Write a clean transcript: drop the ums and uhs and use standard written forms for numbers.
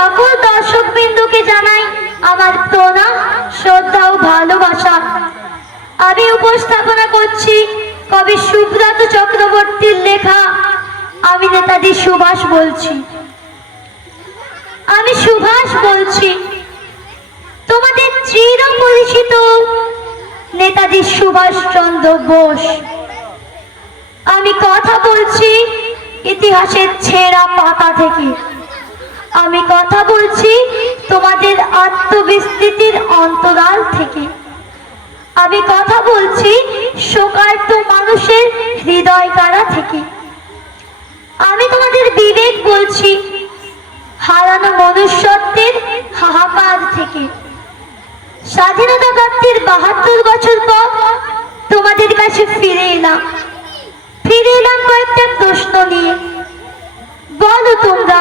সকল দর্শক বিন্দুকে জানাই আমার প্রণাম, শ্রদ্ধা ও ভালোবাসা। আমি উপস্থাপনা করছি কবি সুব্রত চক্রবর্তীর লেখা আমি নেতাজি সুভাষ বলছি। আমি সুভাষ বলছি, তোমাদের চির পরিচিত নেতাজি সুভাষচন্দ্র বোস। আমি কথা বলছি ইতিহাসের ছেঁড়া পাতা থেকে। আমি কথা বলছি তোমাদের আত্মবিস্মৃতির অন্তরাল থেকে। আমি কথা বলছি শোকার্ত মানুষের হৃদয় কারা থেকে। আমি তোমাদের বিবেক বলছি হারানো মনুষ্যত্বের হাহাকার থেকে। স্বাধীনতা প্রাপ্তির ৭২ বছর পর তোমাদের কাছে ফিরে এলাম কয়েকটা প্রশ্ন নিয়ে। বলো তোমরা